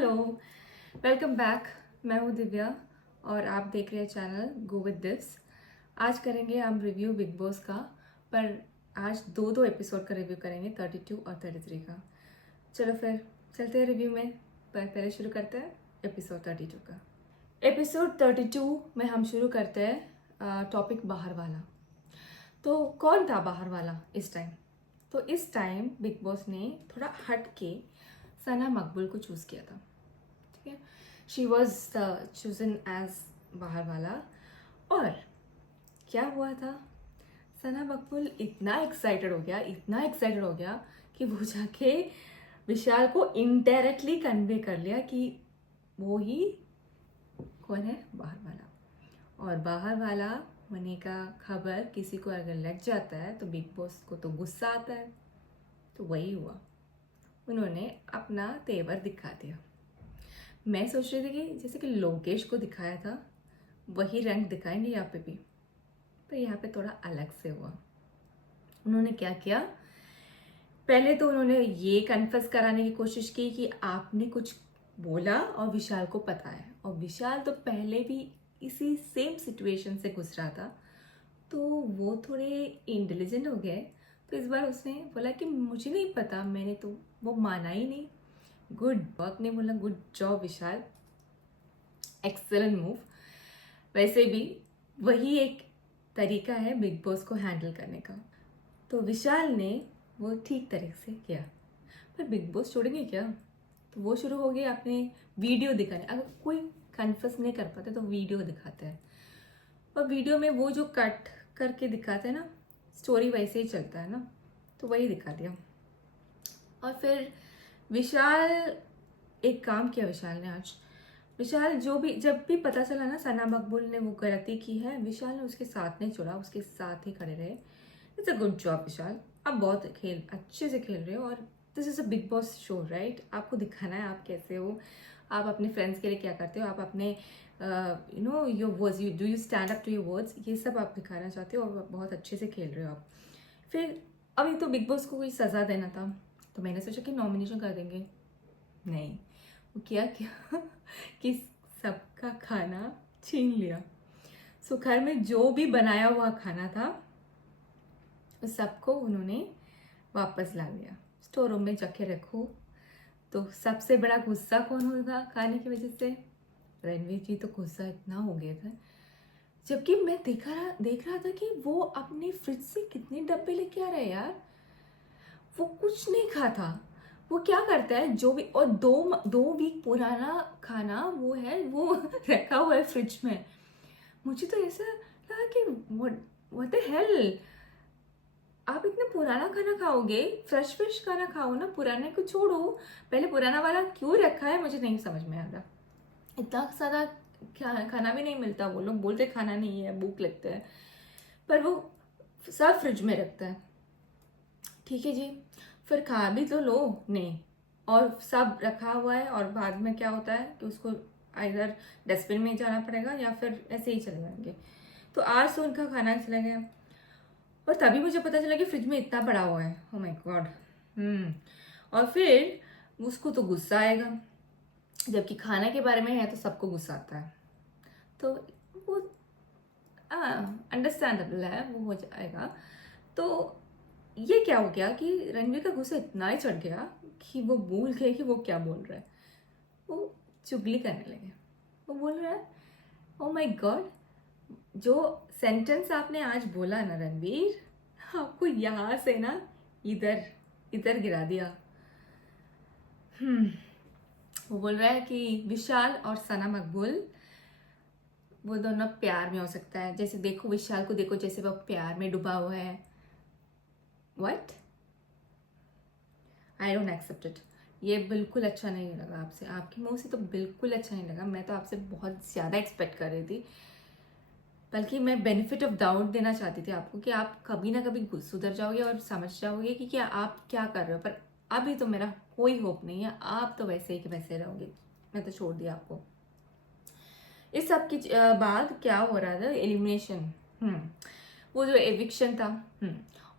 Hello, welcome back. मैं हूँ दिव्या और आप देख रहे हैं चैनल गो विद दिस। आज करेंगे हम रिव्यू बिग बॉस का, पर आज दो एपिसोड का रिव्यू करेंगे, 32 और 33 का। चलो फिर चलते हैं रिव्यू में, पर पहले शुरू करते हैं एपिसोड 32 का। एपिसोड 32 में हम शुरू करते हैं टॉपिक बाहर वाला। तो कौन था बाहर वाला इस टाइम? तो इस टाइम बिग बॉस ने थोड़ा हट के सना मकबूल को चूज़ किया था। ठीक है, शी वॉज चूजन एज बाहर वाला। और क्या हुआ था, सना मकबूल इतना एक्साइटेड हो गया कि वो जाके विशाल को इनडायरेक्टली कन्वे कर लिया कि वो ही कौन है, बाहर वाला। और बाहर वाला होने का खबर किसी को अगर लग जाता है तो बिग बॉस को तो गुस्सा आता है। तो वही हुआ, उन्होंने अपना तेवर दिखा दिया। मैं सोच रही थी कि जैसे कि लोकेश को दिखाया था वही रंग दिखाएंगे यहाँ पे भी, पर यहाँ पे थोड़ा अलग से हुआ। उन्होंने क्या किया, पहले तो उन्होंने ये कन्फेस कराने की कोशिश की कि आपने कुछ बोला और विशाल को पता है, और विशाल तो पहले भी इसी सेम सिचुएशन से गुजरा था, तो वो थोड़े इंटेलिजेंट हो गए। तो इस बार उसने बोला कि मुझे नहीं पता, मैंने तो, वो माना ही नहीं। गुड वर्क, ने बोला गुड जॉब विशाल, एक्सेलेंट मूव। वैसे भी वही एक तरीका है बिग बॉस को हैंडल करने का। तो विशाल ने वो ठीक तरीके से किया, पर बिग बॉस छोड़ेंगे क्या? तो वो शुरू हो गए अपने वीडियो दिखाने। अगर कोई कन्फेस नहीं कर पाते तो वीडियो दिखाते हैं, और वीडियो में वो जो कट करके दिखाते हैं ना, स्टोरी वैसे ही चलता है ना, तो वही दिखा दिया। और फिर विशाल, एक काम किया विशाल ने आज। विशाल जब भी पता चला ना सना मकबूल ने वो गलती की है, विशाल ने उसके साथ नहीं छोड़ा, उसके साथ ही खड़े रहे। इट्स अ गुड जॉब विशाल, आप बहुत अच्छे से खेल रहे हो। और this is a big boss show right, आपको दिखाना है आप कैसे हो, आप अपने फ्रेंड्स के लिए क्या करते हो, आप अपने your words, you do you stand up to your words, ये सब आप दिखाना चाहते हो और बहुत अच्छे से खेल रहे हो आप। फिर अभी तो बिग बॉस को कोई सज़ा देना था, तो मैंने सोचा कि नॉमिनेशन कर देंगे। नहीं, वो क्या किया कि सबका खाना छीन लिया। सो घर में जो भी बनाया हुआ खाना था उस सबको उन्होंने वापस ला लिया, स्टोर रूम में जाके रखो। तो सबसे बड़ा गुस्सा कौन होगा खाने की वजह से? रणवीर जी तो गुस्सा इतना हो गया था, जबकि मैं देख रहा था कि वो अपने फ्रिज से कितने डब्बे लेके आ रहे हैं यार। वो कुछ नहीं खाता, वो क्या करता है जो भी, और दो वीक पुराना खाना वो है, वो रखा हुआ है फ्रिज में। मुझे तो ऐसा लगा कि व्हाट द हेल, आप इतना पुराना खाना खाओगे? फ्रेश खाना खाओ ना, पुराने को छोड़ो। पहले पुराना वाला क्यों रखा है मुझे नहीं समझ में आ रहा। इतना सारा खाना भी नहीं मिलता, वो लोग बोलते खाना नहीं है, भूख लगता है, पर वो सब फ्रिज में रखता है। ठीक है जी, फिर खा भी तो लो, नहीं, और सब रखा हुआ है, और बाद में क्या होता है कि उसको इधर डस्टबिन में जाना पड़ेगा या फिर ऐसे ही चले जाएंगे। तो आज तो उनका खाना चला गया, और तभी मुझे पता चला कि फ्रिज में इतना पड़ा हुआ है। Oh my God. और फिर उसको तो गुस्सा आएगा, जबकि खाना के बारे में है तो सबको गुस्सा आता है, तो वो अंडरस्टैंडेबल है, वो हो जाएगा। तो ये क्या हो गया कि रणवीर का गुस्सा इतना ही चढ़ गया कि वो भूल गए कि वो क्या बोल रहा है। वो चुगली करने लगे, वो बोल रहा है, ओ माय गॉड, जो सेंटेंस आपने आज बोला ना रणवीर, आपको यहाँ से ना इधर इधर गिरा दिया। वो बोल रहा है कि विशाल और सना मकबूल वो दोनों प्यार में हो सकता है, जैसे देखो विशाल को देखो, जैसे वो प्यार में डूबा हुआ है। What, I don't accept it. ये बिल्कुल अच्छा नहीं लगा आपसे, आपके मुंह से तो बिल्कुल अच्छा नहीं लगा। मैं तो आपसे बहुत ज़्यादा एक्सपेक्ट कर रही थी, बल्कि मैं बेनिफिट ऑफ डाउट देना चाहती थी आपको कि आप कभी ना कभी सुधर जाओगे और समझ जाओगे कि क्या आप क्या कर रहे हो। पर अभी तो मेरा कोई होप नहीं है, आप तो वैसे ही कि वैसे रहोगे। मैं तो छोड़ दिया आपको। इस सब के बाद क्या हो रहा था, एलिमिनेशन। वो जो एविक्शन था।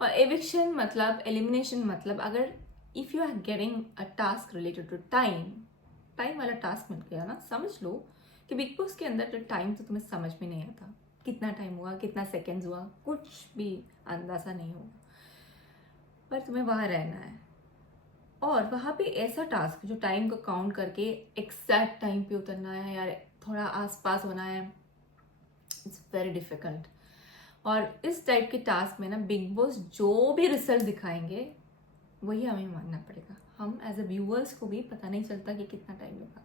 और एविक्शन मतलब एलिमिनेशन मतलब, अगर if you are getting a task related to time, time वाला टास्क मिल गया ना, समझ लो कि बिग बॉस के अंदर टाइम तो तुम्हें समझ में नहीं आता, कितना टाइम हुआ, कितना सेकेंड्स हुआ, कुछ भी अंदाज़ा नहीं होगा, पर तुम्हें वहाँ रहना है। और वहाँ पे ऐसा टास्क जो टाइम को काउंट करके एग्जैक्ट टाइम पे उतरना है या थोड़ा आसपास होना है, इट्स वेरी डिफिकल्ट। और इस टाइप के टास्क में ना बिग बॉस जो भी रिजल्ट दिखाएंगे वही हमें मानना पड़ेगा। हम एज अ व्यूअर्स को भी पता नहीं चलता कि कितना टाइम लगा,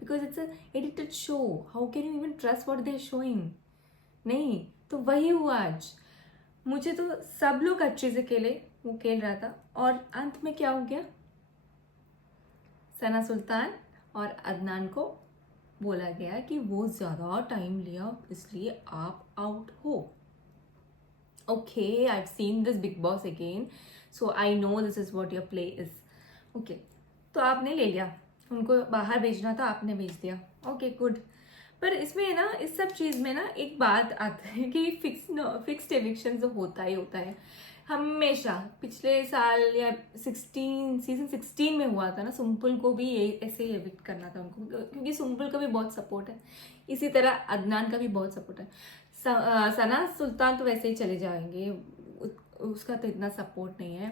because it's a edited show, how can you even trust what they are showing. नहीं, तो वही हुआ आज। मुझे तो सब लोग अच्छे से खेले, वो खेल रहा था, और अंत में क्या हो गया, सना सुल्तान और अदनान को बोला गया कि वो ज़्यादा टाइम लिया इसलिए आप आउट हो। Okay, I have seen this big boss again, so I know this is what your play is. Okay, तो आपने ले लिया, उनको बाहर भेजना था, आपने भेज दिया, ओके गुड। पर इसमें ना, इस सब चीज़ में ना एक बात आता है कि फिक्स्ड एविक्शन जो होता ही होता है हमेशा। पिछले साल या सीजन 16 में हुआ था ना, सुम्पुल को भी ये ऐसे ही एविक्ट करना था उनको, क्योंकि सुम्पुल का भी बहुत सपोर्ट है, इसी तरह अदनान का भी बहुत सपोर्ट है। सना सुल्तान तो वैसे ही चले जाएंगे, उसका तो इतना सपोर्ट नहीं है।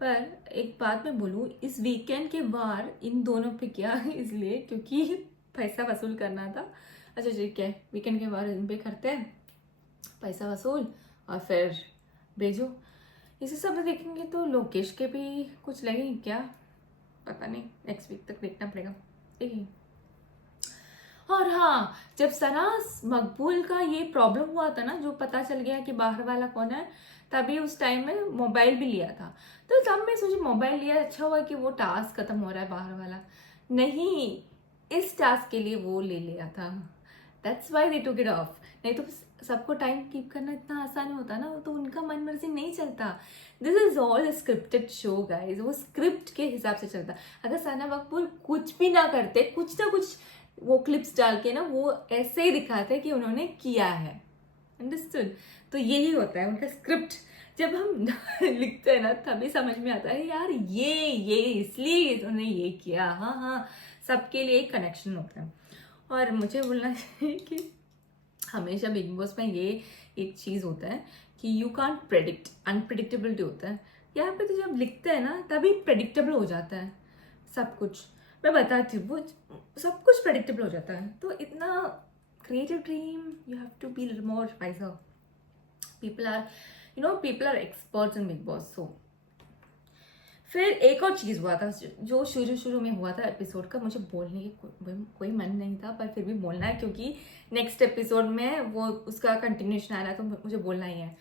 पर एक बात मैं बोलूँ, इस वीकेंड के वार इन दोनों पे किया इसलिए क्योंकि पैसा वसूल करना था। अच्छा ठीक है, वीकेंड के वार इन पे करते हैं, पैसा वसूल और फिर भेजो। इसी सब में देखेंगे तो लोकेश के भी कुछ लगेंगे क्या, पता नहीं, नेक्स्ट वीक तक देखना पड़ेगा, देखिए। और हाँ, जब सना मकबूल का ये प्रॉब्लम हुआ था ना, जो पता चल गया कि बाहर वाला कौन है, तभी उस टाइम में मोबाइल भी लिया था। तो तब मैं सोची मोबाइल लिया, अच्छा हुआ कि वो टास्क खत्म हो रहा है बाहर वाला। नहीं, इस टास्क के लिए वो ले लिया था, that's why they took it of. नहीं तो सबको टाइम कीप करना इतना आसान नहीं होता ना, तो उनका मन मर्जी नहीं चलता। This is all scripted show guys, वो स्क्रिप्ट के हिसाब से चलता। अगर सना मकबूल कुछ भी ना करते, कुछ ना कुछ वो क्लिप्स डाल के ना वो ऐसे ही दिखाते कि उन्होंने किया है, अंडरस्टूड। तो यही होता है उनका स्क्रिप्ट। जब हम लिखते हैं ना तभी समझ में आता है यार ये इसलिए उन्होंने ये किया, हाँ हाँ, सबके लिए एक कनेक्शन होता है। और मुझे बोलना चाहिए कि हमेशा बिग बॉस में ये एक चीज़ होता है कि यू कांट प्रेडिक्ट, अनप्रिडिक्टेबिलिटी होता है। यहाँ पे तो जब लिखते हैं ना तभी प्रेडिक्टेबल हो जाता है सब कुछ। मैं बताती हूँ, वो सब कुछ प्रेडिक्टेबल हो जाता है। तो इतना creative dream, you have to be more wiser. People are experts in Bigg Boss. So फिर एक और चीज़ हुआ था जो शुरू में हुआ था एपिसोड का, मुझे बोलने की कोई मन नहीं था, पर फिर भी बोलना है क्योंकि नेक्स्ट एपिसोड में वो उसका कंटिन्यूशन आ रहा है, तो मुझे बोलना ही है।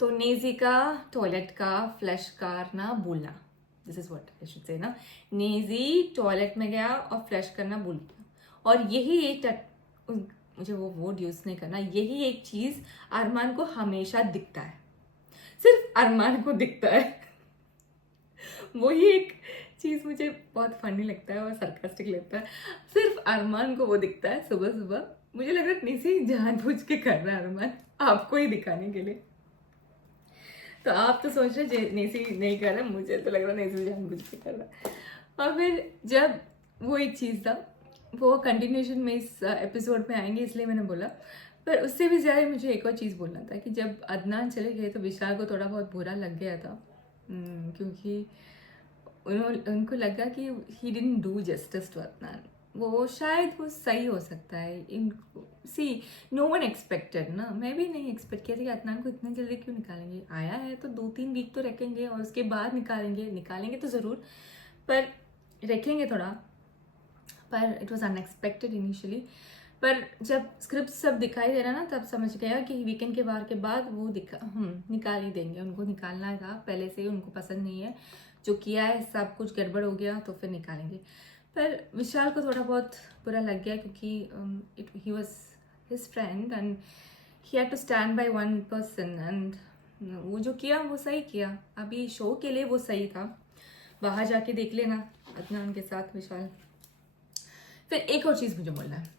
तो नेजी का टॉयलेट का फ्लैश करना भूलना, this is what I should say ना। नेजी टॉयलेट में गया और फ्लैश करना भूल गया, और यही एक मुझे वो वर्ड यूज नहीं करना, यही एक चीज़ अरमान को हमेशा दिखता है, सिर्फ अरमान को दिखता है। वही एक चीज़ मुझे बहुत फनी लगता है और सरकास्टिक लगता है, सिर्फ अरमान को वो दिखता है सुबह सुबह। मुझे लग रहा है निसी जानबूझ के कर रहा है अरमान, आपको ही दिखाने के लिए। तो आप तो सोच रहे नेसी नहीं कर रहा, मुझे तो लग रहा नेसी जानबूझ के कर रहा है। और फिर जब वो एक चीज़ था, वो कंटिन्यूशन में इस एपिसोड में आएंगे इसलिए मैंने बोला, पर उससे भी ज़्यादा मुझे एक और चीज़ बोलना था कि जब अदनान चले गए तो विशाल को थोड़ा बहुत बुरा लग गया था, क्योंकि उनको लगा कि he didn't do justice to Adnan. वो शायद वो सही हो सकता है, सी नो वन एक्सपेक्टेड ना, मैं भी नहीं एक्सपेक्ट किया था कि अदनान को इतने जल्दी क्यों निकालेंगे। आया है तो 2-3 वीक तो रखेंगे और उसके बाद निकालेंगे तो ज़रूर, पर रखेंगे थोड़ा। पर इट वॉज अनएक्सपेक्टेड इनिशियली। पर जब स्क्रिप्ट सब दिखाई दे रहा ना तब समझ गया कि वीकेंड के वार के बाद वो निकाल ही देंगे, उनको निकालना था पहले से ही, उनको पसंद नहीं है जो किया है, सब कुछ गड़बड़ हो गया तो फिर निकालेंगे। पर विशाल को थोड़ा बहुत बुरा लग गया क्योंकि he was his friend and he had to stand by one person, and वो जो किया वो सही किया, अभी शो के लिए वो सही था। बाहर जाके देख लेना अदनान के साथ विशाल। फिर एक और चीज़ मुझे बोलना है,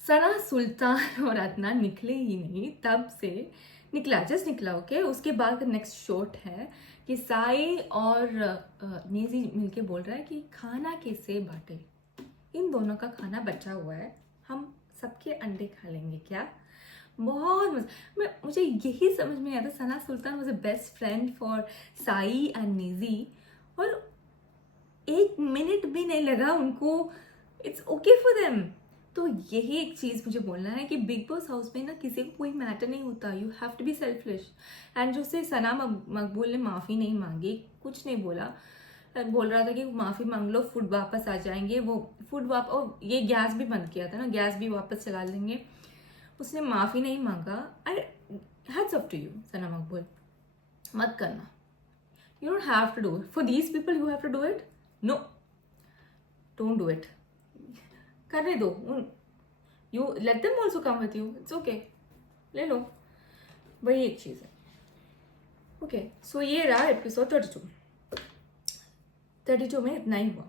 सना सुल्तान और अदनान निकले ही नहीं, तब से जस्ट निकला ओके। उसके बाद नेक्स्ट शॉट है कि साई और नेजी मिलके बोल रहा है कि खाना कैसे बांटे। इन दोनों का खाना बचा हुआ है, हम सबके अंडे खा लेंगे क्या? बहुत मजा। मुझे यही समझ में आता, Sana Sultan was a best friend for Sai and निजी, और 1 मिनट भी नहीं लगा उनको, इट्स ओके फॉर देम। तो यही एक चीज़ मुझे बोलना है कि बिग बॉस हाउस में ना किसी को कोई मैटर नहीं होता, you have to be selfish. And जो से सना मकबूल ने माफ़ी नहीं मांगी, कुछ नहीं बोला, बोल रहा था कि माफ़ी मांग लो, फूड वापस आ जाएंगे, वो फूड और ये गैस भी बंद किया था ना, गैस भी वापस चला लेंगे, उसने माफ़ी नहीं मांगा। I hats off to you Sana Maqbool, मत करना, you don't have to do it for these people, you have to do it, no don't do it, करने दो, you let them also come with you, it's okay, ले लो, वही एक चीज़ है। Okay so ये रहा एपिसोड 32 में इतना ही हुआ,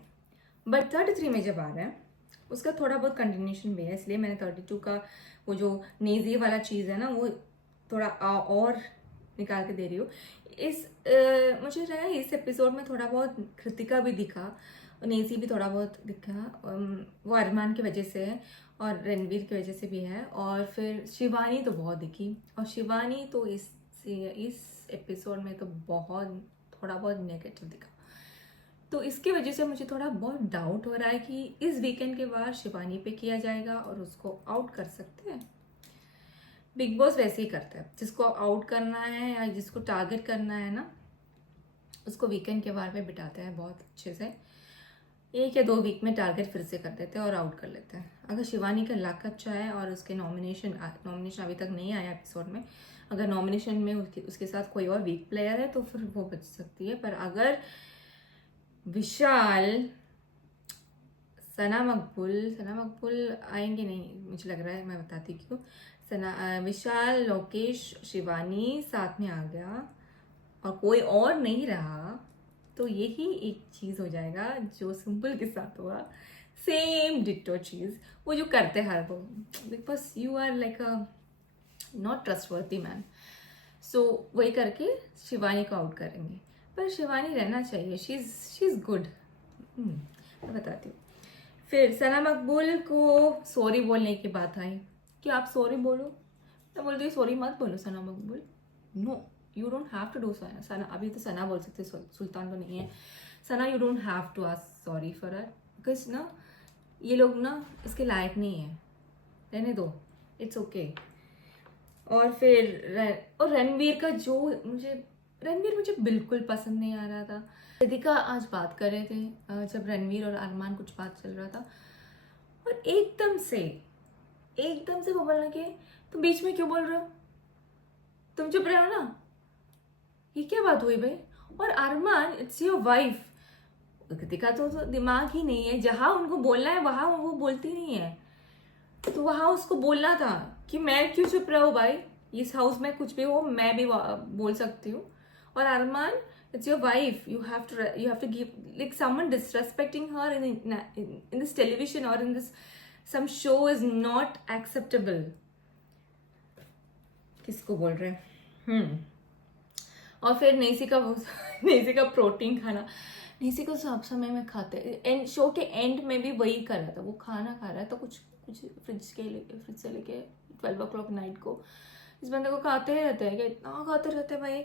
बट 33 में जब आ रहा है उसका थोड़ा बहुत कंटिन्यूशन भी है, इसलिए मैंने 32 का वो जो नेजी वाला चीज़ है ना वो थोड़ा और निकाल के दे रही हूँ। मुझे लगा इस एपिसोड में थोड़ा बहुत कृतिका भी दिखा, नेजी भी थोड़ा बहुत दिखा, वो अरमान की वजह से है और रणवीर की वजह से भी है, और फिर शिवानी तो बहुत दिखी, और शिवानी तो इस एपिसोड में तो बहुत थोड़ा बहुत नेगेटिव दिखा। तो इसकी वजह से मुझे थोड़ा बहुत डाउट हो रहा है कि इस वीकेंड के बाद शिवानी पे किया जाएगा और उसको आउट कर सकते हैं। बिग बॉस वैसे ही करता है, जिसको आउट करना है या जिसको टारगेट करना है ना, उसको वीकेंड के बार में बिठाते हैं बहुत अच्छे से, 1 या 2 वीक में टारगेट फिर से कर देते हैं और आउट कर लेते हैं। अगर शिवानी का लक अच्छा है और उसके नॉमिनेशन अभी तक नहीं आया एपिसोड में, अगर नॉमिनेशन में उसके साथ कोई और वीक प्लेयर है तो फिर वो बच सकती है, पर अगर विशाल सना मकबूल आएंगे नहीं, मुझे लग रहा है, मैं बताती क्यों। विशाल, लोकेश, शिवानी साथ में आ गया और कोई और नहीं रहा, तो यही एक चीज़ हो जाएगा जो सिंपल के साथ हुआ, सेम डिट्टो चीज़ वो जो करते हर वो, because you are like a not trustworthy man, so वही करके शिवानी को आउट करेंगे। पर शिवानी रहना चाहिए, शी इज़ गुड, मैं बताती हूँ। फिर सना मकबूल को सॉरी बोलने की बात आई कि आप सॉरी बोलो, मैं बोलती हूँ सॉरी मत बोलो Sana Maqbool, no you don't have to do Sana, अभी तो सना बोल सकते, सुल्तान तो नहीं है, Sana you don't have to ask sorry for it, because ना ये लोग ना इसके लायक नहीं है, रहने दो, इट्स ओके। और फिर रणवीर का जो रणवीर मुझे बिल्कुल पसंद नहीं आ रहा था। रितिका आज बात कर रहे थे जब रणवीर और अरमान कुछ बात चल रहा था, और एकदम से वो बोलने के, तुम बीच में क्यों बोल रहे हो, तुम चुप रहे हो ना, ये क्या बात हुई भाई। और अरमान, इट्स योर वाइफ, रितिका तो दिमाग ही नहीं है, जहां उनको बोलना है वहां वो बोलती नहीं है, तो वहां उसको बोलना था कि मैं क्यों चुप रहा हूँ भाई, इस हाउस में कुछ भी हो मैं भी बोल सकती हूँ। और अरमान, it's your wife, you have to give, like someone disrespecting her in this television or in this some show is not acceptable। किसको बोल रहे हैं? और फिर नेसी का प्रोटीन खाना, नेसी को सब समय में खाते, एंड शो के एंड में भी वही कर रहा था, वो खाना खा रहा था कुछ फ्रिज से लेके 12 o'clock नाइट को, इस बंदे को खाते ही रहते हैं, इतना खाते रहते हैं भाई।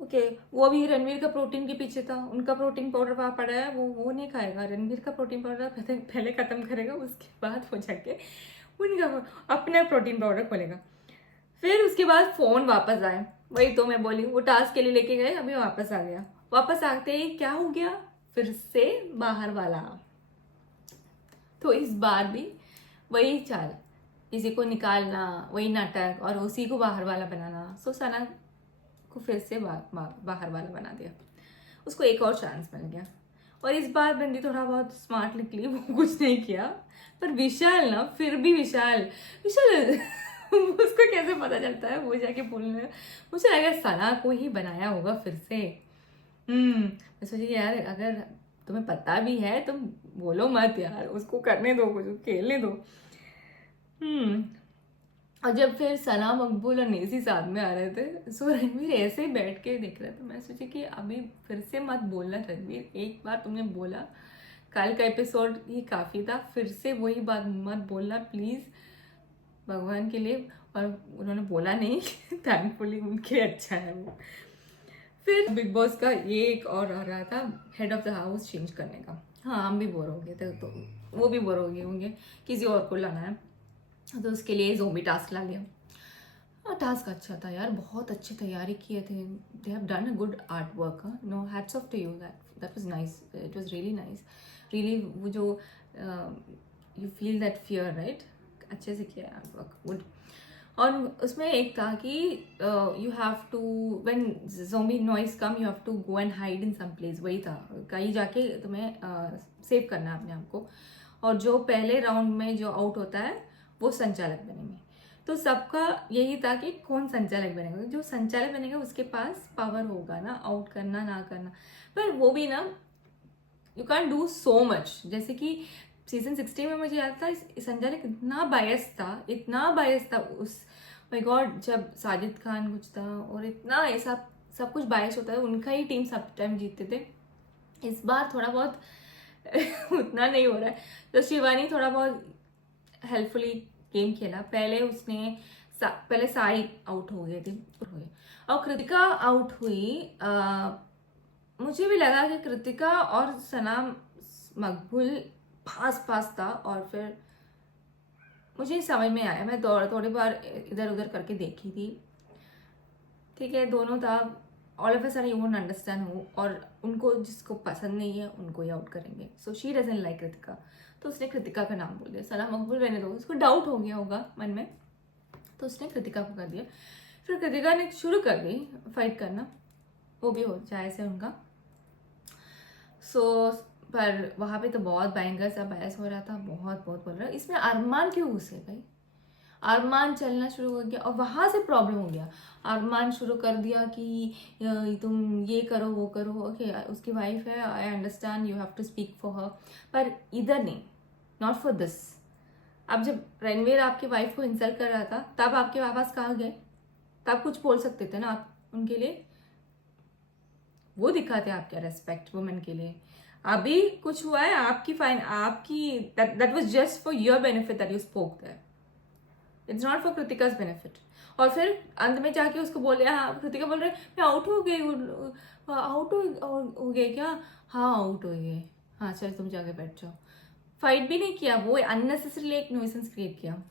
ओके वो अभी रणवीर का प्रोटीन के पीछे था, उनका प्रोटीन पाउडर वहाँ पड़ा है, वो नहीं खाएगा, रणवीर का प्रोटीन पाउडर पहले खत्म करेगा, उसके बाद वो जाके उनका अपना प्रोटीन पाउडर खोलेगा। फिर उसके बाद फोन वापस आए, वही तो मैं बोली, वो टास्क के लिए लेके गए, अभी वापस आ गया, वापस आते ही क्या हो गया, फिर से बाहर वाला। तो इस बार भी वही चाल, किसी को निकालना, वही नाटक, और उसी को बाहर वाला बनाना। सो सना को फिर से बाहर वाला बना दिया, उसको एक और चांस मिल गया, और इस बार बंदी थोड़ा बहुत स्मार्ट निकली, वो कुछ नहीं किया। पर विशाल ना, फिर भी विशाल उसको कैसे पता चलता है, वो जाके बोलने, मुझे लगा सना को ही बनाया होगा फिर से। मैं सोची यार अगर तुम्हें पता भी है तुम बोलो मत यार, उसको करने दो, कुछ खेलने दो। और जब फिर सना मकबूल और नेसी साथ में आ रहे थे, सो रणवीर ऐसे ही बैठ के देख रहे थे, मैं सोची कि अभी फिर से मत बोलना रणवीर, एक बार तुमने बोला कल का एपिसोड ही काफ़ी था, फिर से वही बात मत बोलना प्लीज़, भगवान के लिए। और उन्होंने बोला नहीं, थैंकफुली उनके अच्छा है वो। फिर बिग बॉस का ये एक और आ रहा था, head of the house change करने का। हाँ, हम भी बोर हो गए थे, तो वो भी बोर हो गए होंगे, किसी और को लाना है, तो उसके लिए ज़ोंबी टास्क ला लिया। हाँ, टास्क अच्छा था यार, बहुत अच्छी तैयारी किए थे, they have done a good art work. No, hats off to you, that was nice, it was really nice, really. वो जो you feel that fear, right, अच्छे से किया आर्ट वर्क, गुड। और उसमें एक था कि you have to, when zombie noise come, you have to go and hide in some place, वही था, कहीं जाके तुम्हें सेव करना है अपने आप को। और जो पहले राउंड में जो आउट होता है वो संचालक बनेंगे। तो सबका यही था कि कौन संचालक बनेगा, जो संचालक बनेगा उसके पास पावर होगा ना, आउट करना ना करना। पर वो भी ना, you can do so much. जैसे कि सीजन 16 में मुझे याद था संचालक इतना बायस था, इतना बायस था उस, माय गॉड, जब साजिद खान कुछ था और इतना ऐसा सब कुछ बायस होता है, उनका ही टीम सब टाइम जीतते थे। इस बार थोड़ा बहुत उतना नहीं हो रहा है, तो शिवानी थोड़ा बहुत हेल्पफुली गेम खेला। पहले उसने पहले साई आउट हो गए थे और कृतिका आउट हुई। मुझे भी लगा कि कृतिका और सना मकबूल पास पास था, और फिर मुझे समझ में आया, मैं थोड़ी बार इधर उधर करके देखी थी, ठीक है, दोनों था, all of a sudden you won't understand हो, और उनको जिसको पसंद नहीं है उनको ही आउट करेंगे। So she doesn't like Kritika, तो उसने कृतिका का नाम बोल दिया। सना मकबूल रहने दो, उसको डाउट हो गया होगा मन में, तो उसने कृतिका को कर दिया। फिर कृतिका ने शुरू कर दी फाइट करना, वो भी हो जाए से उनका। सो पर वहाँ पे तो बहुत भयंकर सा बहस हो रहा था, बहुत बहुत बोल रहा है, इसमें अरमान क्यों घुसे भाई? अरमान चलना शुरू हो गया और वहां से प्रॉब्लम हो गया। अरमान शुरू कर दिया कि तुम ये करो वो करो, ओके उसकी वाइफ है, I understand, you have to speak for her, पर इधर नहीं, नॉट फॉर दिस। अब जब रणवीर आपकी वाइफ को इंसल्ट कर रहा था, तब आपके पास कहाँ गए? तब कुछ बोल सकते थे ना आप उनके लिए, वो दिखाते आपके रेस्पेक्ट वुमेन के लिए। अभी कुछ हुआ है आपकी फाइन, आपकी that was just for your benefit that you spoke that, it's not for Kritika's benefit. और फिर अंत में जाके उसको बोले, हाँ कृतिका बोल रहे मैं आउट हो गई, आउट हो गए क्या? हाँ आउट हो गए, हाँ चल तुम जाके बैठ जाओ। फाइट भी नहीं किया, वो अननेसेसरीली एक न्यूसेंस क्रिएट किया।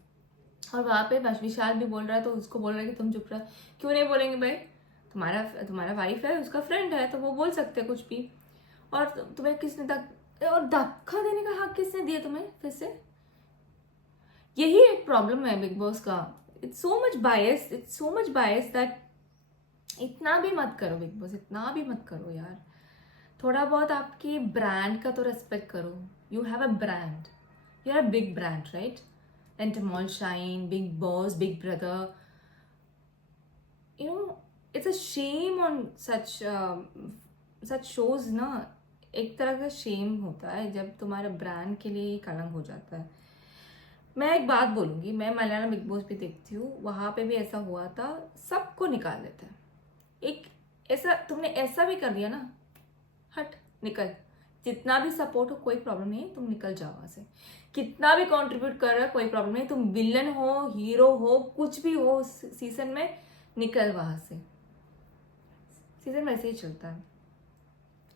और वहाँ पे विशाल भी बोल रहा है, तो उसको बोल रहा है कि तुम चुप रहो। क्यों नहीं बोलेंगे भाई? तुम्हारा वाइफ है, उसका फ्रेंड है, तो वो बोल सकते हैं कुछ भी। और तुम्हें किसने धक्का देने का हक किसने दिया तुम्हें फिर से? यही एक प्रॉब्लम है बिग बॉस का, it's so much bias that इतना भी मत करो बिग बॉस, इतना भी मत करो यार। थोड़ा बहुत आपके ब्रांड का तो रेस्पेक्ट करो। You have a brand, you are a big brand, right? Endemol Shine, Bigg Boss, Big Brother, you know, it's a shame on such shows ना। एक तरह का शेम होता है जब तुम्हारे ब्रांड के लिए कलंक हो जाता है। मैं एक बात बोलूंगी, मैं मलयालम बिग बॉस भी देखती हूँ, वहां पे भी ऐसा हुआ था, सबको निकाल देते हैं। एक ऐसा तुमने ऐसा भी कर दिया ना, हट निकल, जितना भी सपोर्ट हो कोई प्रॉब्लम नहीं है, तुम निकल जाओ वहां से। कितना भी कंट्रीब्यूट कर रहा है कोई प्रॉब्लम नहीं, तुम विलन हो, हीरो हो, कुछ भी हो सीजन में, निकल वहां से। सीजन वैसे ही चलता है,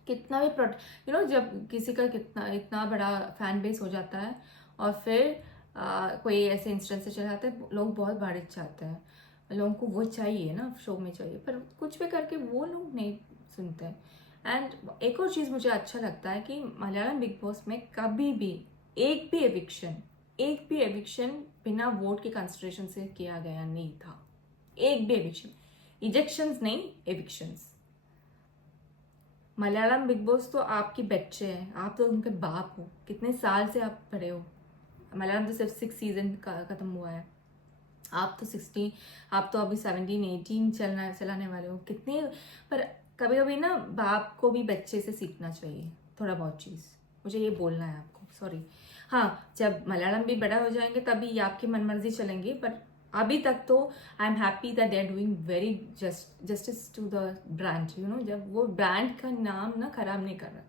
कितना भी जब किसी का कितना इतना बड़ा फैन बेस हो जाता है, और फिर कोई ऐसे इंस्टेंस से चले जाते हैं, लोग बहुत बारिश चाहते हैं, लोगों को वो चाहिए ना, शो में चाहिए, पर कुछ भी करके वो लोग नहीं सुनते हैं। एंड एक और चीज़ मुझे अच्छा लगता है कि मलयालम बिग बॉस में कभी भी एक भी एविक्शन बिना वोट के कंसिडरेशन से किया गया नहीं था। एक भी एविक्शन, इजेक्शंस नहीं, एविक्शंस। मलयालम बिग बॉस तो आपके बच्चे हैं, आप तो उनके बाप हो, कितने साल से आप पढ़े हो। मलयालम तो सिर्फ 6 सीजन का खत्म हुआ है, आप तो 16, आप तो अभी 17 18 चलाने वाले हो कितने। पर कभी कभी ना बाप को भी बच्चे से सीखना चाहिए थोड़ा बहुत चीज़, मुझे ये बोलना है आपको, सॉरी। हाँ, जब मलयालम भी बड़ा हो जाएंगे तभी ये आपकी मनमर्जी चलेंगी, पर अभी तक तो I am happy that they are doing very justice to the brand, जब वो ब्रांड का नाम ना खराब नहीं कर रहा।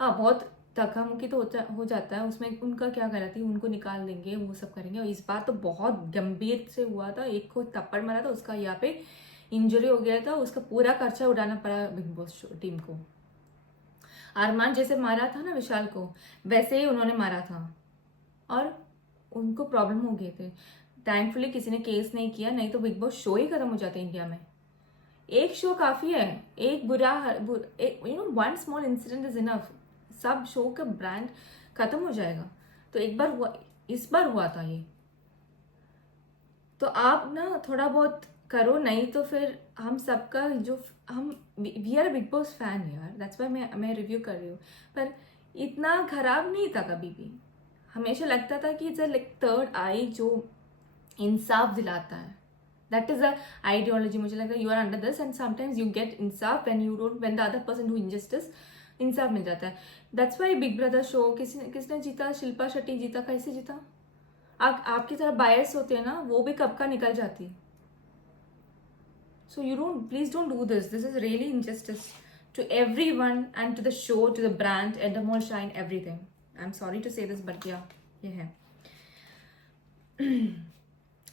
हाँ, बहुत धक्का-मुक्की तो हो जाता है, उसमें उनका क्या गलती, उनको निकाल देंगे, वो सब करेंगे। और इस बार तो बहुत गंभीर से हुआ था, एक को थप्पड़ मारा था, उसका यहाँ पे इंजरी हो गया था, उसका पूरा खर्चा उड़ाना पड़ा बिग बॉस टीम को। अरमान जैसे मारा था ना विशाल को, वैसे ही उन्होंने मारा था और उनको प्रॉब्लम हो गए थे। थैंकफुली किसी ने केस नहीं किया, नहीं तो बिग बॉस शो ही खत्म हो जाता इंडिया में। एक शो काफी है, एक one small incident is enough, सब शो का ब्रांड खत्म हो जाएगा। तो एक बार हुआ, इस बार हुआ था ये, तो आप ना थोड़ा बहुत करो, नहीं तो फिर हम सबका जो हम we are Bigg Boss fan यार, दैट्स वाई मैं रिव्यू कर रही हूँ। पर इतना खराब नहीं था कभी भी, हमेशा लगता था कि इट्स लाइक थर्ड आई जो इंसाफ दिलाता है। दैट इज अ आइडियोलॉजी, मुझे लगता है you are under this and sometimes you get इंसाफ when you don't, when the other person do injustice, इंसाफ मिल जाता है। That's why Big Brother show किसने जीता, शिल्पा शेट्टी जीता, कैसे जीता? आपकी तरह बायस होते हैं ना, वो भी कब का निकल जाती। So you don't, please don't do this is really injustice to everyone and to the show, to the brand, Endemol Shine, everything. I am sorry to say this but या ये है।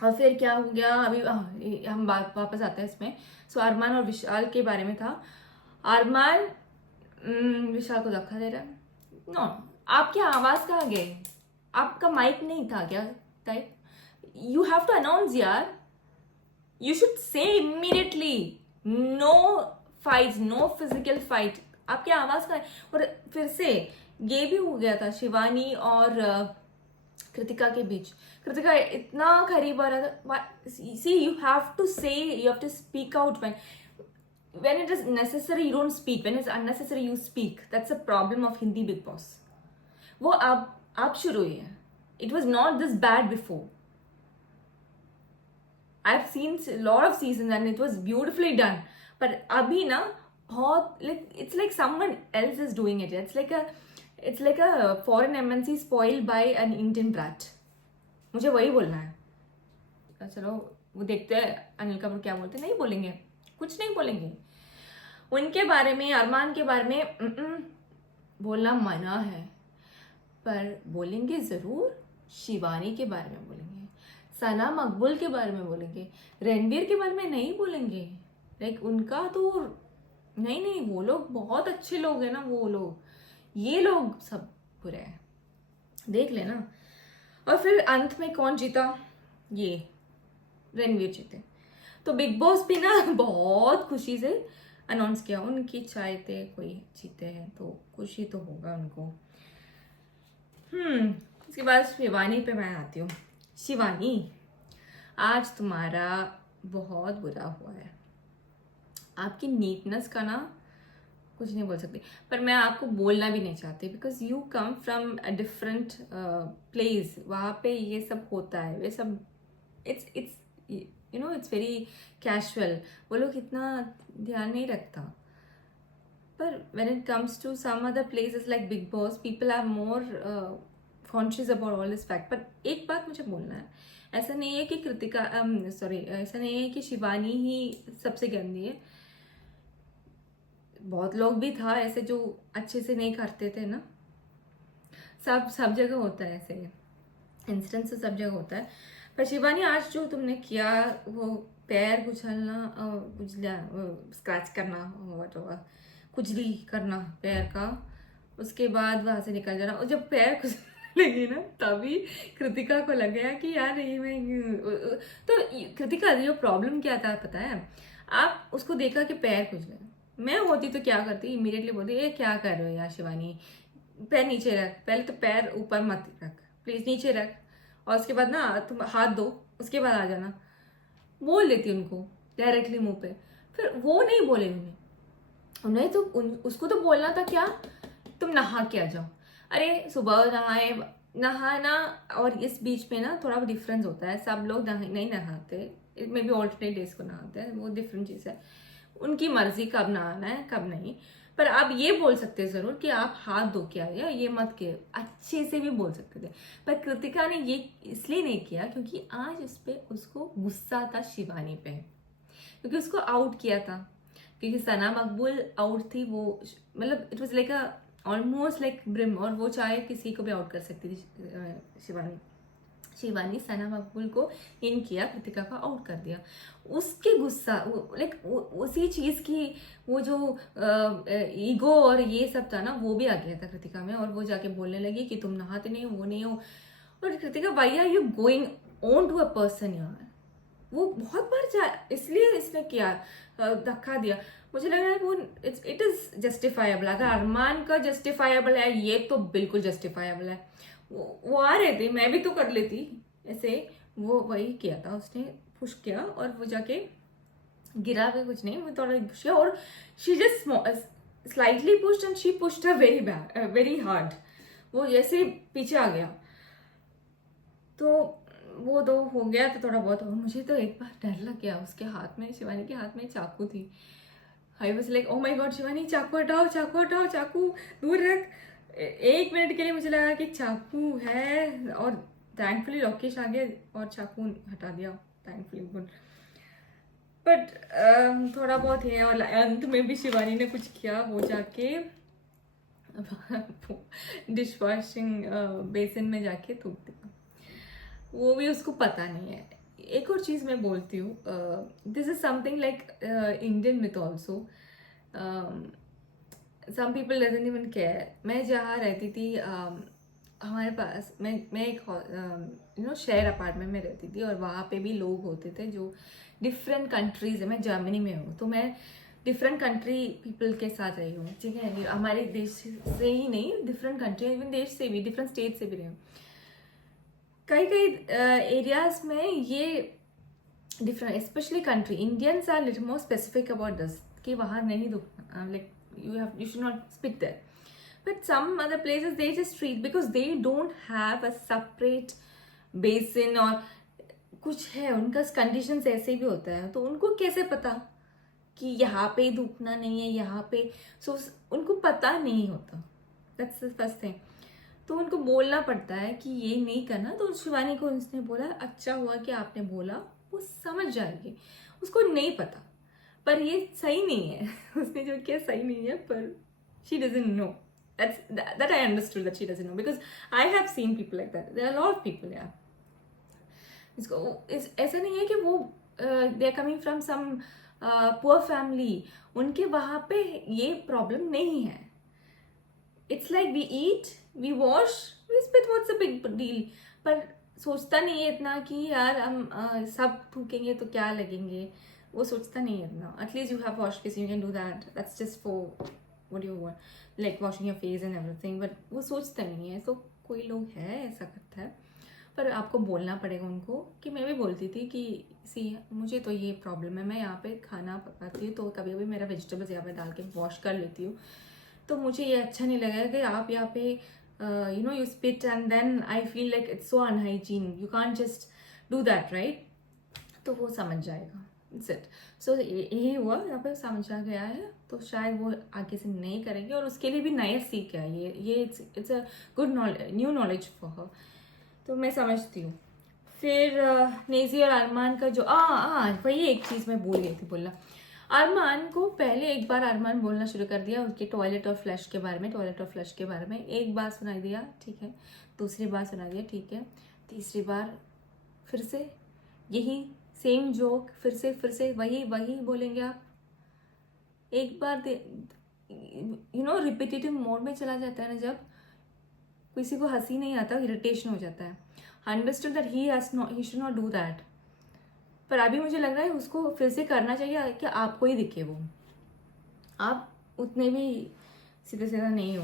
और फिर क्या हो गया, अभी हम बात वापस आते हैं इसमें। सो अरमान और विशाल के बारे में था। अरमान विशाल को धक्का दे रहा है। नो, आपकी आवाज कहाँ गई? आपका माइक नहीं था क्या type? You have to announce यार, you should say immediately no fight, no physical fight. आपकी आवाज का। और फिर से ये भी हो गया था शिवानी और कृतिका के बीच। कृतिका इतना करीब आ रहा था। See you have to say, you have to speak out when it is necessary you don't speak, when it's unnecessary you speak. That's a problem of Hindi Big Boss. वो अब शुरू हुई है, it was not this bad before. I've seen a lot of seasons and it was beautifully done, पर अभी ना बहुत it's like someone else is doing it. It's like a foreign MNC spoiled by an Indian brat. मुझे वही बोलना है। चलो वो देखते हैं अनिल कपूर क्या बोलते, नहीं बोलेंगे, कुछ नहीं बोलेंगे उनके बारे में। अरमान के बारे में बोलना मना है, पर बोलेंगे जरूर। शिवानी के बारे में बोलेंगे, सना मकबूल के बारे में बोलेंगे, रणवीर के बारे में नहीं बोलेंगे। लाइक उनका तो नहीं, वो लोग बहुत अच्छे लोग हैं ना, वो लोग, ये लोग सब बुरे हैं, देख लेना। और फिर अंत में कौन जीता? ये रणवीर जीते। तो बिग बॉस भी ना बहुत खुशी से अनाउंस किया, उनकी चाहते कोई जीते हैं तो खुशी तो होगा उनको। इसके बाद शिवानी पे मैं आती हूँ। शिवानी, आज तुम्हारा बहुत बुरा हुआ है। आपकी नीटनेस का ना कुछ नहीं बोल सकती, पर मैं आपको बोलना भी नहीं चाहती because you come from a different place. वहाँ पे ये सब होता है, वे सब it's you know it's very casual, वो लोग इतना ध्यान नहीं रखता। पर when it comes to some other places like Big Boss, people are more conscious about all this fact. पर एक बात मुझे बोलना है, ऐसा नहीं है कि कृतिका ऐसा नहीं है कि शिवानी ही सबसे गंदी है। बहुत लोग भी था ऐसे जो अच्छे से नहीं करते थे ना, सब जगह होता है ऐसे इंसिडेंट, से सब जगह होता है। पर शिवानी आज जो तुमने किया, वो पैर कुचलना, स्क्रैच करना, खुजली करना पैर का, उसके बाद वहां से निकल जाना, और जब पैर खुजने लगी ना तभी कृतिका को लग गया कि यार ये मैं, तो कृतिका जो प्रॉब्लम क्या था पता है? आप उसको देखा कि पैर खुजले, मैं होती तो क्या करती, इमीडिएटली बोलती ये क्या कर रहे हो यार शिवानी, पैर नीचे रख, पहले तो पैर ऊपर मत रख प्लीज, नीचे रख, और उसके बाद ना तुम हाथ धो, उसके बाद आ जाना, बोल देती उनको डायरेक्टली मुंह पे। फिर वो नहीं बोले उन्हें तो उसको तो बोलना था क्या, तुम नहा के आ जाओ। अरे सुबह नहाना और इस बीच में ना थोड़ा डिफरेंस होता है, सब लोग नहीं नहाते, मे बी ऑल्टरनेट डेज को नहाते हैं, वो डिफरेंट चीज़ है, उनकी मर्जी कब नहाना है कब नहीं। पर आप ये बोल सकते हैं जरूर कि आप हाथ धो के आए, ये मत के, अच्छे से भी बोल सकते थे। पर कृतिका ने ये इसलिए नहीं किया क्योंकि आज उस पर उसको गुस्सा था शिवानी पे, क्योंकि उसको आउट किया था, क्योंकि सना मकबूल आउट थी, वो मतलब it was like a almost like brim, और वो चाहे किसी को भी आउट कर सकती थी। शिवानी शिवानी सना मकबूल को इन किया, कृतिका को आउट कर दिया। उसके गुस्सा लाइक उसी चीज की वो जो ईगो और ये सब था ना, वो भी आ गया था कृतिका में, और वो जाके बोलने लगी कि तुम नहाते नहीं हो, वो नहीं हो। और Kritika, why are you going on to a person यार? वो बहुत बार इसलिए इसने किया, धक्का दिया। मुझे लग रहा है वो इट इज जस्टिफाइबल। अगर अरमान का जस्टिफाइबल है, ये तो बिल्कुल जस्टिफाइबल है। वो आ रहे थे, मैं भी तो कर लेती ऐसे। वो वही किया था उसने, पुश किया और वो जाके गिरा भी कुछ नहीं, वो थोड़ा पुश किया और she just slightly pushed and she pushed her very bad, very hard. वो जैसे पीछे आ गया तो वो तो हो गया तो थोड़ा बहुत। और मुझे तो एक बार डर लग गया, उसके हाथ में, शिवानी के हाथ में चाकू थी। I was like oh my God, Shivani चाकू हटाओ, चाकू हटाओ, चाकू दूर रख। एक मिनट के लिए मुझे लगा कि चाकू है, और थैंकफुली लोकेश आ गया और चाकू हटा दिया, थैंकफुली गुड। बट थोड़ा बहुत है, और अंत में भी शिवानी ने कुछ किया, वो जाके डिश वॉशिंग बेसिन में जाके थूक दिया। वो भी उसको पता नहीं है। एक और चीज मैं बोलती हूँ, this is something like Indian myth also. Some people doesn't even care. मैं जहाँ रहती थी, हमारे पास मैं एक शेयर अपार्टमेंट में रहती थी, और वहाँ पे भी लोग होते थे जो डिफरेंट कंट्रीज है। मैं जर्मनी में हूँ, तो मैं डिफरेंट कंट्री पीपल के साथ रही हूँ, ठीक है। हमारे देश से ही नहीं, डिफरेंट कंट्री, इवन देश से भी, डिफरेंट स्टेट से भी रही हूँ। कई कई एरियाज में ये different, especially country, Indians are little more specific about this कि वहाँ नहीं दुखना, like you should not spit there. But some other places they just treat, because they don't have a separate basin, और कुछ है उनका कंडीशंस ऐसे भी होता है, तो उनको कैसे पता कि यहाँ पे धूपना नहीं है, यहाँ पे। सो उनको पता नहीं होता, दैट्स द फर्स्ट थिंग। तो उनको बोलना पड़ता है कि ये नहीं करना। तो शिवानी को उसने बोला, अच्छा हुआ कि आपने बोला, वो समझ जाएगी। उसको नहीं पता, पर ये सही नहीं है। उसने जो किया सही नहीं है, पर she doesn't know. That I understood that she doesn't know, because I have seen people like that. There are a lot of people, yeah. इसको ऐसा नहीं है कि वो they are coming from some poor family. उनके वहाँ पे ये प्रॉब्लम नहीं है। It's like we eat, we wash, we spit, what's the big deal? पर सोचता नहीं है इतना कि यार हम सब थूकेंगे तो क्या लगेंगे, वो सोचता नहीं है इतना। At least you have wash face, you can do that, that's just for what you want, like washing your face and everything. But वो सोचता नहीं है। तो कोई लोग है ऐसा करता है, पर आपको बोलना पड़ेगा उनको। कि मैं भी बोलती थी कि सी मुझे तो ये प्रॉब्लम है, मैं यहाँ पे खाना पकाती हूँ तो कभी कभी मेरा वेजिटेबल्स यहाँ पे डाल के वॉश कर लेती हूँ, तो मुझे ये अच्छा नहीं लगा कि आप यहाँ पे you spit and then I feel like it's so unhygiene, you can't just do that, right? तो वो समझ जाएगा, it's it. So यही हुआ, यहाँ पे समझ आ गया है, तो शायद वो आगे से नहीं करेंगे, और उसके लिए भी नया सीख है ये it's a good new knowledge for her. तो मैं समझती हूँ। फिर नेजी और अरमान का जो वही एक चीज़ मैं भूल गई थी बोलना। अरमान को पहले एक बार अरमान बोलना शुरू कर दिया उसके टॉयलेट और फ्लश के बारे में, टॉयलेट और फ्लश के बारे में। एक बार सुनाई दिया, ठीक है। दूसरी बार सुना दिया, ठीक है। तीसरी बार फिर से यही सेम जोक, फिर से वही बोलेंगे आप। एक बार रिपीटेटिव मोड में चला जाता है ना, जब किसी को हंसी नहीं आता, इरिटेशन हो जाता है। Understood that he should not do that, पर अभी मुझे लग रहा है उसको फिर से करना चाहिए कि आपको ही दिखे वो, आप उतने भी सीधे सीधा नहीं हो।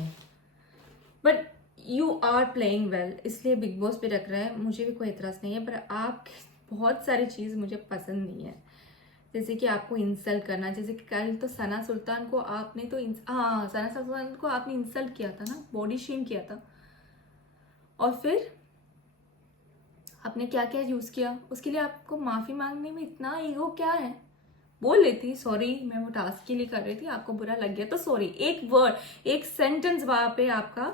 But you are playing well, इसलिए बिग बॉस पे रख रहा है, मुझे भी कोई एतराज़ नहीं है। पर आप बहुत सारी चीज़ मुझे पसंद नहीं है, जैसे कि आपको इंसल्ट करना। जैसे कि कल तो सना सुल्तान को आपने तो सना सुल्तान को आपने इंसल्ट किया था ना, बॉडी शेम किया था, और फिर आपने क्या क्या यूज़ किया। उसके लिए आपको माफ़ी मांगने में इतना ईगो क्या है? बोल लेती सॉरी, मैं वो टास्क के लिए कर रही थी, आपको बुरा लग गया तो सॉरी, एक वर्ड, एक सेंटेंस वहां पे आपका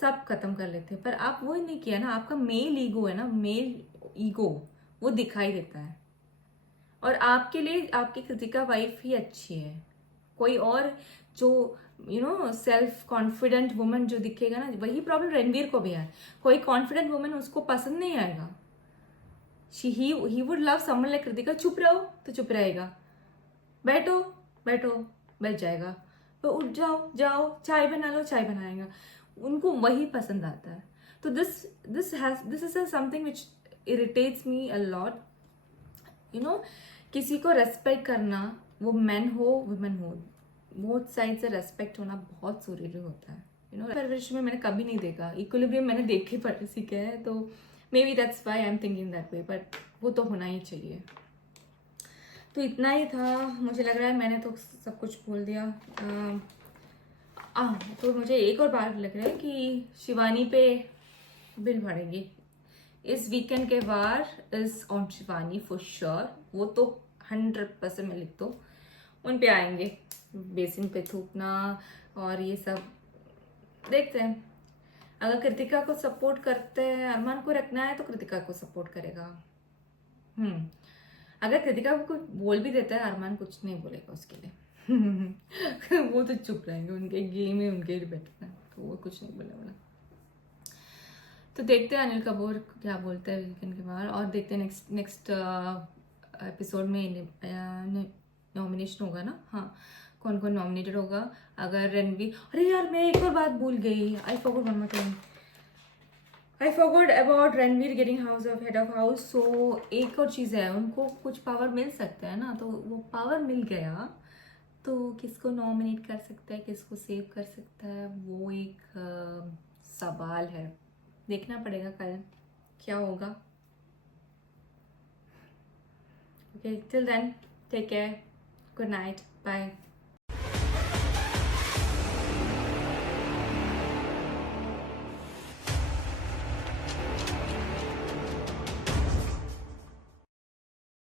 सब खत्म कर लेते। पर आप वो नहीं किया ना, आपका मेल ईगो है ना, मेल ईगो वो दिखाई देता है। और आपके लिए आपकी कृतिका वाइफ ही अच्छी है, कोई और जो सेल्फ कॉन्फिडेंट वुमन जो दिखेगा ना, वही प्रॉब्लम रणवीर को भी है। कोई कॉन्फिडेंट वुमन उसको पसंद नहीं आएगा। He would love someone like Kritika. चुप रहो तो चुप रहेगा, बैठो बैठो बैठ जाएगा, तो उठ जाओ जाओ, चाय बना लो चाय बनाएगा, उनको वही पसंद आता है। तो this is something which irritates me a lot. किसी को रेस्पेक्ट करना, वो मैन हो वुमेन हो, बोथ साइड से रेस्पेक्ट होना बहुत जरूरी होता है। परवरिश में मैंने कभी नहीं देखा, इक्विलिब्रियम मैंने देख के पढ़ सीखे है, तो may be that's why I am thinking that way, but वो तो होना ही चाहिए। तो इतना ही था, मुझे लग रहा है मैंने तो सब कुछ बोल दिया। तो मुझे एक और बात लग रहा है कि शिवानी पे बिल भरेंगे इस वीकेंड के वार is on Shivani for sure. वो तो 100% मैं लिख दो, उन पे आएंगे, बेसिन पे थूकना और ये सब। देखते हैं, अगर कृतिका को सपोर्ट करते हैं, अरमान को रखना है तो कृतिका को सपोर्ट करेगा। अगर कृतिका को कुछ बोल भी देता है, अरमान कुछ नहीं बोलेगा उसके लिए। वो तो चुप रहेंगे, उनके गेम में उनके लिए बैठना है, तो वो कुछ नहीं बोलेगा। तो देखते हैं अनिल कपूर क्या बोलते हैं वीकेंड के बाद, और देखते हैं नेक्स्ट एपिसोड में नॉमिनेशन होगा ना। हाँ, कौन कौन नॉमिनेटेड होगा। अगर रणवीर, अरे यार मैं एक और बात भूल गई, I forgot one more thing, I forgot about Ranveer getting house of head of house. So एक और चीज़ है, उनको कुछ पावर मिल सकता है ना, तो वो पावर मिल गया तो किसको नॉमिनेट कर सकता है, किसको सेव कर सकता है, वो एक सवाल है। देखना पड़ेगा कल क्या होगा। Okay, till then take care, good night, bye.